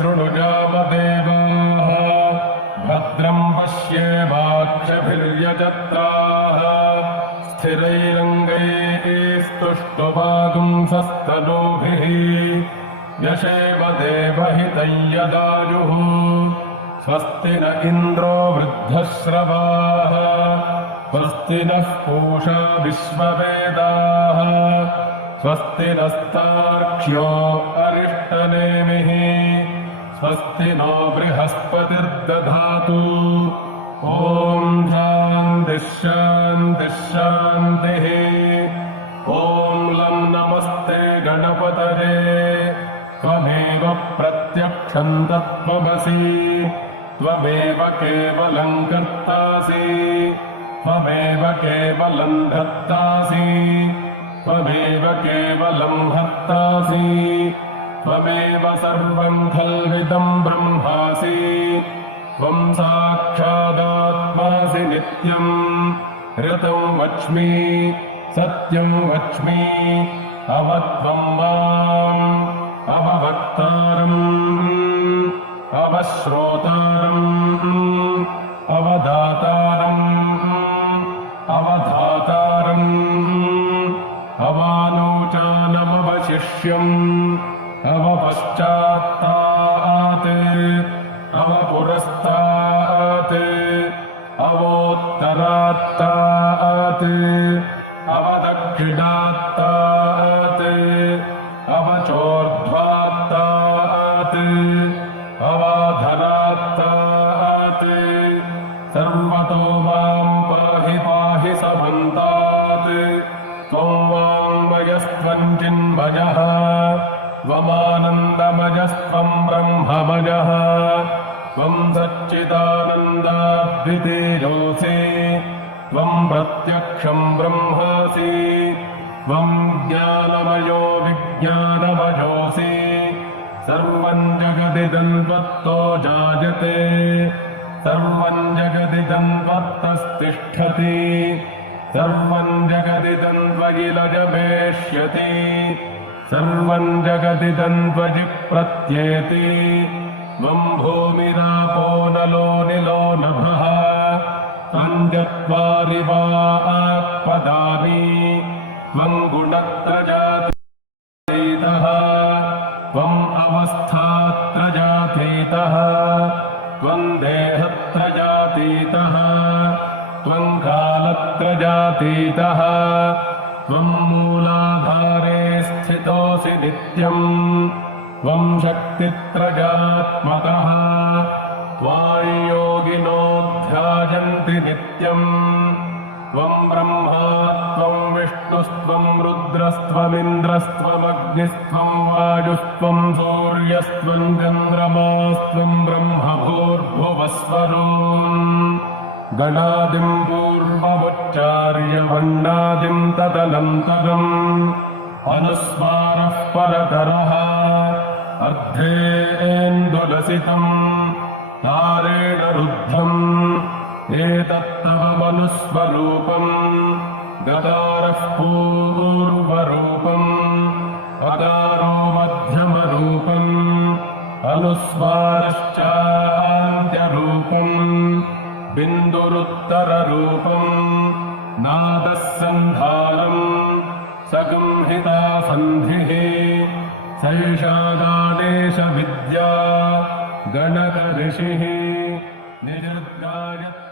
शृणुजामदेवाः भद्रं पश्येमाक्षभिर्यजत्राः स्थिरैरङ्गैस्तुष्टुवागुंसस्तनूभिः यशेव देवहितं यदायुः स्वस्ति न इन्द्रो वृद्धश्रवाः स्वस्ति नः पूषा विश्ववेदाः स्वस्ति नस्तार्क्ष्यो अरिष्टनेमिः स्वस्ति नो बृहस्पतिर्दधातु ॐ शान्तिः शान्तिः शान्तिः ॐ लं नमस्ते गणपतये त्वमेव प्रत्यक्षं तत्त्वमसि त्वमेव केवलं कर्तासि त्वमेव केवलं धर्तासि त्वमेव केवलं हर्तासि त्वमेव सर्वं खल्विदं ब्रह्मासि त्वं साक्षादात्मासि नित्यं ऋतं वच्मि सत्यं वच्मि अवत्वं माम् अववक्तारम् अवश्रोतारम् अवधातारम् अवधातारम् अवानोचानमवशिष्यम् अवपश्चात्तात् अवपुरस्तात् अवोत्तरात्तात् अवदक्षिणात्तात् अवचोर्ध्वात्तात् अवाधरात्तात् सर्वतो मां पाहि पाहि समन्तात् त्वं वाङ्मयस्त्वं चिन्मयः त्वमानन्दमयस्त्वं ब्रह्ममयः त्वं सच्चिदानन्दाद्वितीयोऽसि त्वं प्रत्यक्षं ब्रह्मासि त्वं ज्ञानमयो विज्ञानमयोऽसि सर्वं जगदिदं त्वत्तो जायते सर्वं जगदिदं त्वत्तस्तिष्ठति सर्वं जगदिदं त्वयि लयमेष्यति सर्वं जगदिदं त्वयि प्रत्येति त्वं भूमिरापो नलो निलो नभः पञ्चत्वारि वा आत्पदानि त्वं गुणत्रयातीतः त्वम् अवस्थात्रयातीतः त्वं देहत्रयातीतः त्वं कालत्रयातीतः त्वं मूलाधारे स्थितोऽसि नित्यम् त्वं शक्तित्रयात्मकः त्वां योगिनो ध्यायन्ति नित्यम् त्वं ब्रह्मा त्वं विष्णुस्त्वं रुद्रस्त्वमिन्द्रस्त्वमग्निस्त्वं वायुस्त्वं सूर्यस्त्वं चन्द्रमास्त्वं ब्रह्मभूर्भुवस्वरून् गणादिं पूर्वमुच्चार्य वण्डादिं तदनन्तरम् अनुस्मारः परतरः अर्धेन्दुलसितम् तारेण रुद्धम् एतत्तव मनुस्वरूपम् गदारः पूर्वरूपम् अदारो मध्यमरूपम् अनुस्वारश्चान्त्यरूपम् बिन्दुरुत्तररूपम् नादः सन्धानम् सगंहिता सन्धिः सैषा गाणेशविद्या गणकऋषिः निजगायत्री।